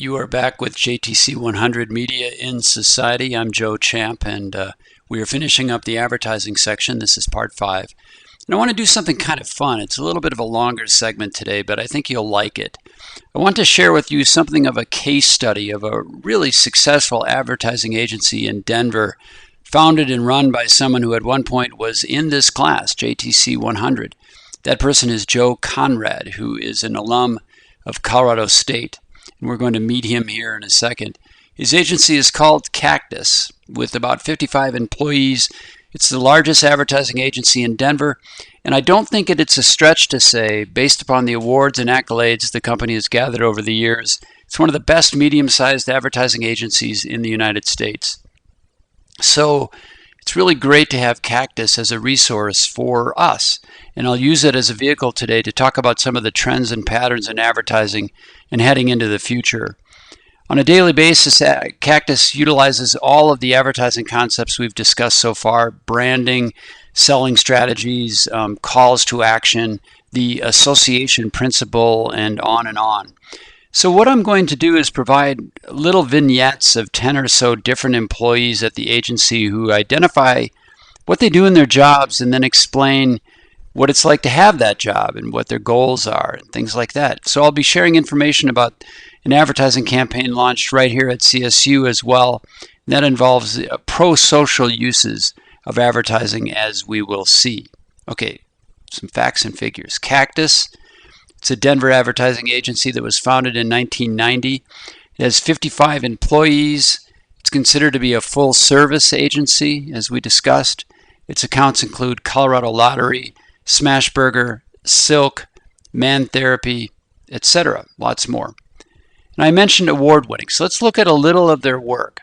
You are back with JTC 100 Media in Society. I'm Joe Champ, and we are finishing up the advertising section. This is part 5. And I want to do something kind of fun. It's a little bit of a longer segment today, but I think you'll like it. I want to share with you something of a case study of a really successful advertising agency in Denver, founded and run by someone who at one point was in this class, JTC 100. That person is Joe Conrad, who is an alum of Colorado State. We're going to meet him here in a second. His agency is called Cactus, with about 55 employees. It's the largest advertising agency in Denver, and I don't think it's a stretch to say, based upon the awards and accolades the company has gathered over the years, it's one of the best medium-sized advertising agencies in the United States. So it's really great to have Cactus as a resource for us, and I'll use it as a vehicle today to talk about some of the trends and patterns in advertising and heading into the future. On a daily basis, Cactus utilizes all of the advertising concepts we've discussed so far: branding, selling strategies, calls to action, the association principle, and on and on. So what I'm going to do is provide little vignettes of 10 or so different employees at the agency who identify what they do in their jobs and then explain what it's like to have that job and what their goals are and things like that. So I'll be sharing information about an advertising campaign launched right here at CSU as well. And that involves pro-social uses of advertising, as we will see. Okay, some facts and figures. Cactus, it's a Denver advertising agency that was founded in 1990. It has 55 employees. It's considered to be a full-service agency, as we discussed. Its accounts include Colorado Lottery, Smashburger, Silk, Man Therapy, etc. Lots more. And I mentioned award-winning, so let's look at a little of their work.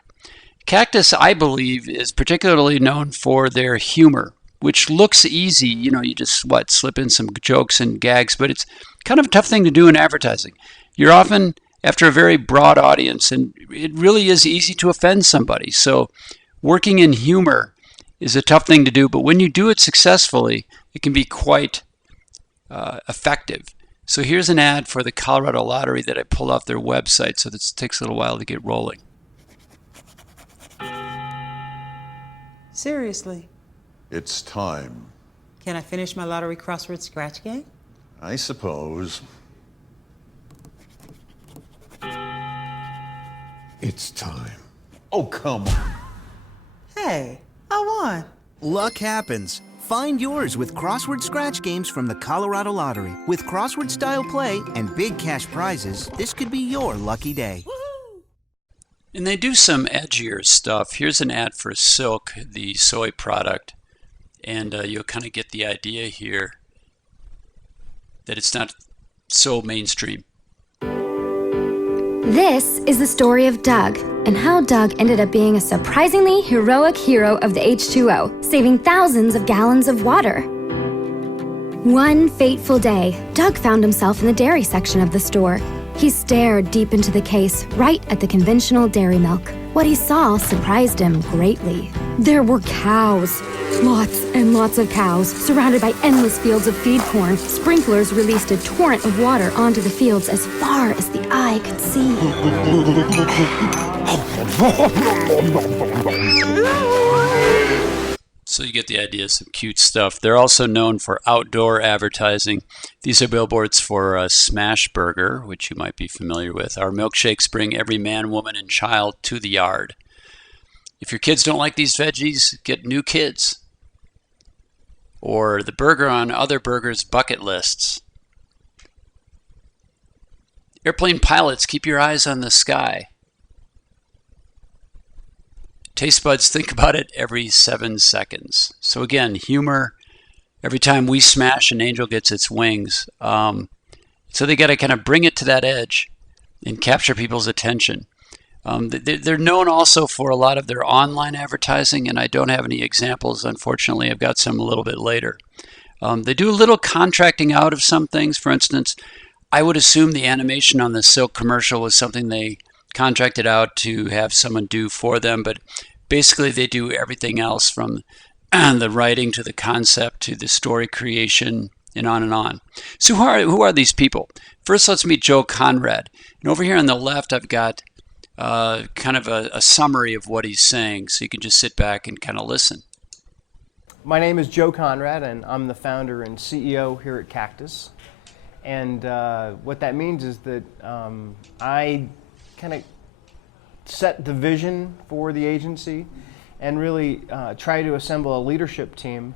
Cactus, I believe, is particularly known for their humor, which looks easy. You know, you just, slip in some jokes and gags, but it's kind of a tough thing to do in advertising. You're often after a very broad audience, and it really is easy to offend somebody. So working in humor is a tough thing to do, but when you do it successfully, it can be quite effective. So here's an ad for the Colorado Lottery that I pulled off their website, so this takes a little while to get rolling. Seriously, It's time. can I finish my lottery crossword scratch game? I suppose. It's time. Oh, come on. Hey, I won. Luck happens. Find yours with crossword scratch games from the Colorado Lottery. With crossword-style play and big cash prizes, this could be your lucky day. And they do some edgier stuff. Here's an ad for Silk, the soy product, and you'll kind of get the idea here that it's not so mainstream. This is the story of Doug, and how Doug ended up being a surprisingly heroic hero of the H2O, saving thousands of gallons of water. One fateful day, Doug found himself in the dairy section of the store. He stared deep into the case, right at the conventional dairy milk. What he saw surprised him greatly. There were cows. Lots and lots of cows, surrounded by endless fields of feed corn. Sprinklers released a torrent of water onto the fields as far as the eye could see. So you get the idea, some cute stuff. They're also known for outdoor advertising. These are billboards for Smashburger, which you might be familiar with. Our milkshakes bring every man, woman, and child to the yard. If your kids don't like these veggies, get new kids. Or the burger on other burgers' bucket lists. Airplane pilots, keep your eyes on the sky. Taste buds, think about it every 7 seconds. So again, humor. Every time we smash, an angel gets its wings. So they got to kind of bring it to that edge and capture people's attention. They're known also for a lot of their online advertising, and I don't have any examples, unfortunately. I've got some a little bit later. They do a little contracting out of some things. For instance, I would assume the animation on the Silk commercial was something they contracted out to have someone do for them, but basically they do everything else from the writing to the concept to the story creation and on and on. So who are these people? First, let's meet Joe Conrad. And over here on the left, I've got kind of a summary of what he's saying, so you can just sit back and kind of listen. My name is Joe Conrad, and I'm the founder and CEO here at Cactus. And what that means is that I kind of set the vision for the agency and really try to assemble a leadership team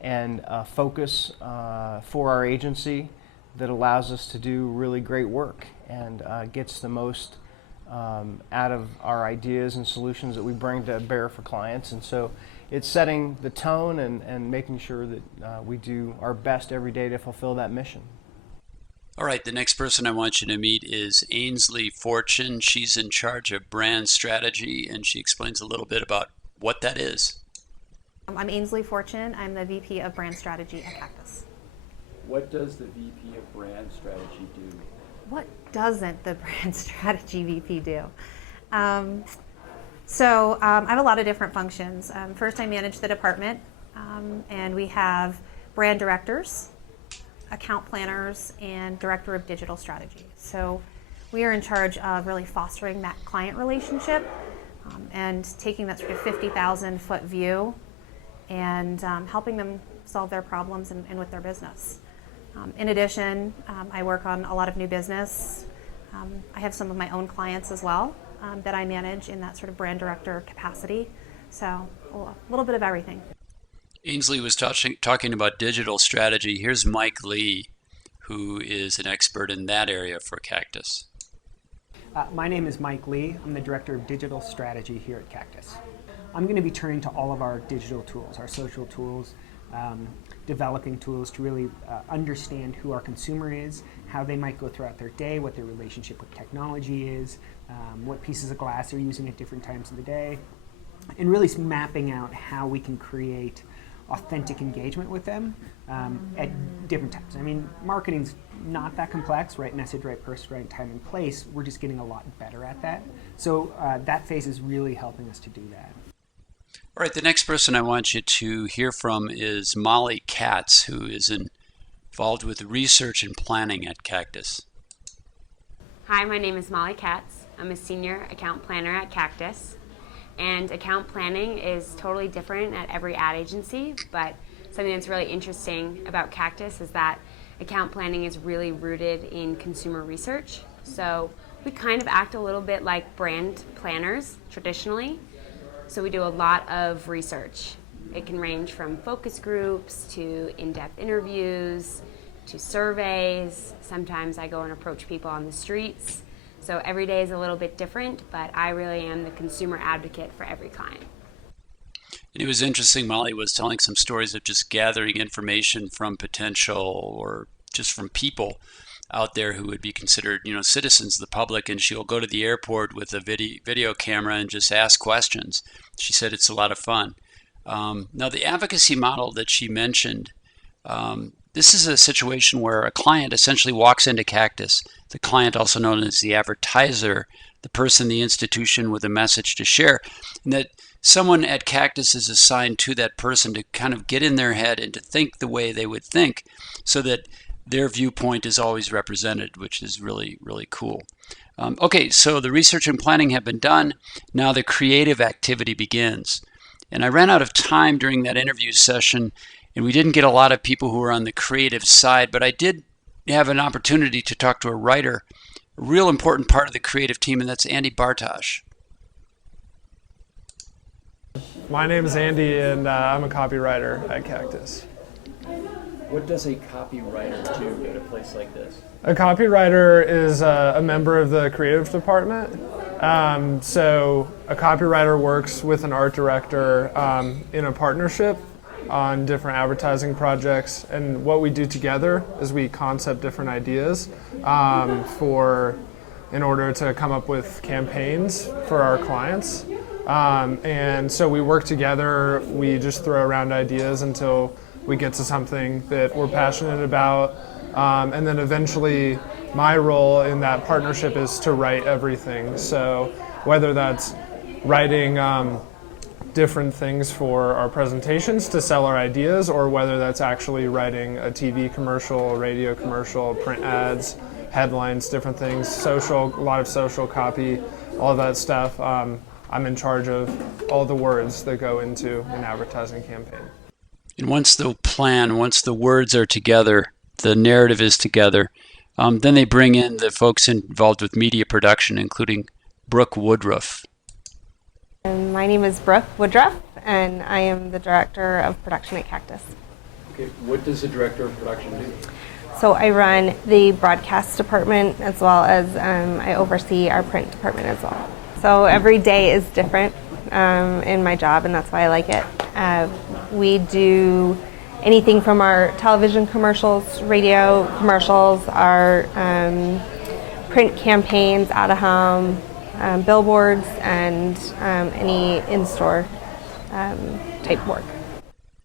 and focus for our agency that allows us to do really great work and gets the most out of our ideas and solutions that we bring to bear for clients. And so it's setting the tone and making sure that we do our best every day to fulfill that mission. All right, the next person I want you to meet is Ainsley Fortune. She's in charge of brand strategy, and she explains a little bit about what that is. I'm Ainsley Fortune. I'm the VP of Brand Strategy at Cactus. What does the VP of brand strategy do? What doesn't the Brand Strategy VP do? So I have a lot of different functions. First, I manage the department, and we have brand directors, account planners, and director of digital strategy. So we are in charge of really fostering that client relationship and taking that sort of 50,000 foot view and helping them solve their problems and with their business. In addition, I work on a lot of new business. I have some of my own clients as well that I manage in that sort of brand director capacity. So a little bit of everything. Ainsley was talking about digital strategy. Here's Mike Lee, who is an expert in that area for Cactus. My name is Mike Lee. I'm the Director of Digital Strategy here at Cactus. I'm going to be turning to all of our digital tools, our social tools, developing tools to really understand who our consumer is, how they might go throughout their day, what their relationship with technology is, what pieces of glass they're using at different times of the day, and really mapping out how we can create authentic engagement with them at different times. I mean, marketing's not that complex, right message, right person, right time and place. We're just getting a lot better at that. So that phase is really helping us to do that. All right, the next person I want you to hear from is Molly Katz, who is involved with research and planning at Cactus. Hi, my name is Molly Katz. I'm a senior account planner at Cactus. And account planning is totally different at every ad agency, but something that's really interesting about Cactus is that account planning is really rooted in consumer research. So we kind of act a little bit like brand planners traditionally. So we do a lot of research. It can range from focus groups to in-depth interviews to surveys. Sometimes I go and approach people on the streets. So every day is a little bit different, but I really am the consumer advocate for every client. And it was interesting, Molly was telling some stories of just gathering information from potential or just from people out there who would be considered, citizens of the public, and she'll go to the airport with a video camera and just ask questions. She said it's a lot of fun. Now, the advocacy model that she mentioned, this is a situation where a client essentially walks into Cactus, the client also known as the advertiser, the person, the institution with a message to share, and that someone at Cactus is assigned to that person to kind of get in their head and to think the way they would think so that their viewpoint is always represented, which is really, really cool. Okay, so the research and planning have been done. Now the creative activity begins. And I ran out of time during that interview session, and we didn't get a lot of people who were on the creative side, but I did have an opportunity to talk to a writer, a real important part of the creative team, and that's Andy Bartosh. My name is Andy, and I'm a copywriter at Cactus. What does a copywriter do at a place like this? A copywriter is a member of the creative department. So a copywriter works with an art director in a partnership on different advertising projects. And what we do together is we concept different ideas in order to come up with campaigns for our clients. And so we work together. We just throw around ideas until we get to something that we're passionate about. And then eventually my role in that partnership is to write everything. So whether that's writing different things for our presentations to sell our ideas, or whether that's actually writing a TV commercial, radio commercial, print ads, headlines, different things, social, a lot of social copy, all of that stuff. I'm in charge of all the words that go into an advertising campaign. And once the words are together, the narrative is together, then they bring in the folks involved with media production, including Brooke Woodruff. My name is Brooke Woodruff, and I am the Director of Production at Cactus. Okay, what does the Director of Production do? So I run the broadcast department, as well as I oversee our print department as well. So every day is different in my job, and that's why I like it. We do anything from our television commercials, radio commercials, our print campaigns, out of home, billboards, and any in-store type work.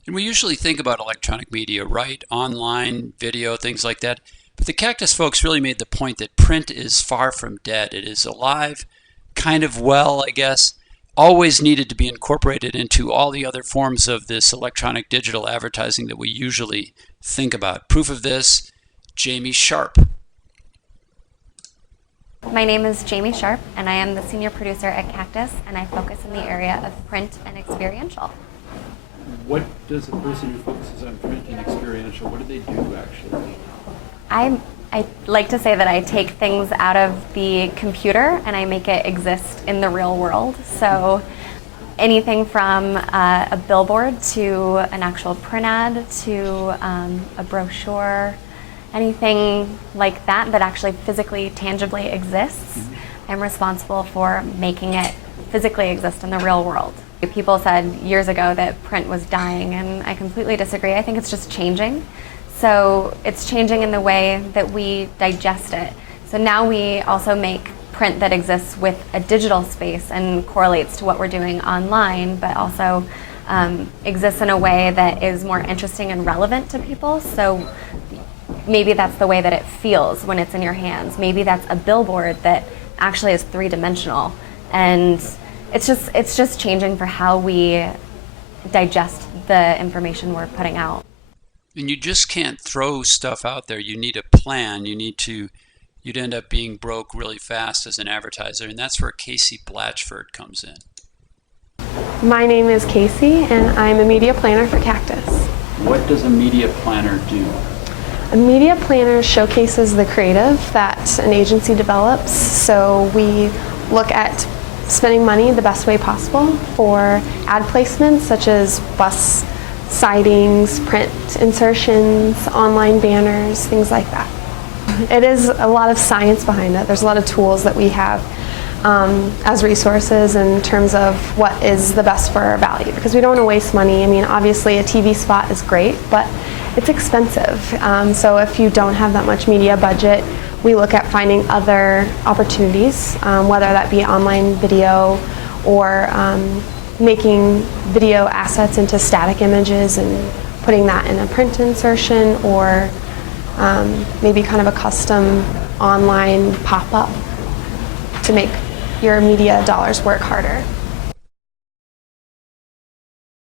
And we usually think about electronic media, right? Online, video, things like that. But the Cactus folks really made the point that print is far from dead. It is alive, kind of well, I guess, always needed to be incorporated into all the other forms of this electronic digital advertising that we usually think about. Proof of this, Jamie Sharp. My name is Jamie Sharp, and I am the senior producer at Cactus, and I focus in the area of print and experiential. What does a person who focuses on print and experiential, what do they do actually? I like to say that I take things out of the computer and I make it exist in the real world. So anything from a billboard to an actual print ad to a brochure, anything like that that actually physically, tangibly exists, I'm responsible for making it physically exist in the real world. People said years ago that print was dying, and I completely disagree. I think it's just changing. So it's changing in the way that we digest it. So now we also make print that exists with a digital space and correlates to what we're doing online, but also exists in a way that is more interesting and relevant to people. So maybe that's the way that it feels when it's in your hands. Maybe that's a billboard that actually is three-dimensional. And it's just changing for how we digest the information we're putting out. And you just can't throw stuff out there. You need a plan. You'd end up being broke really fast as an advertiser, and that's where Casey Blatchford comes in. My name is Casey, and I'm a media planner for Cactus. What does a media planner do? A media planner showcases the creative that an agency develops, so we look at spending money the best way possible for ad placements such as bus sidings, print insertions, online banners, things like that. It is a lot of science behind it. There's a lot of tools that we have as resources in terms of what is the best for our value, because we don't want to waste money. I mean, obviously a TV spot is great, but it's expensive. So if you don't have that much media budget, we look at finding other opportunities, whether that be online video or making video assets into static images and putting that in a print insertion, or maybe kind of a custom online pop-up to make your media dollars work harder.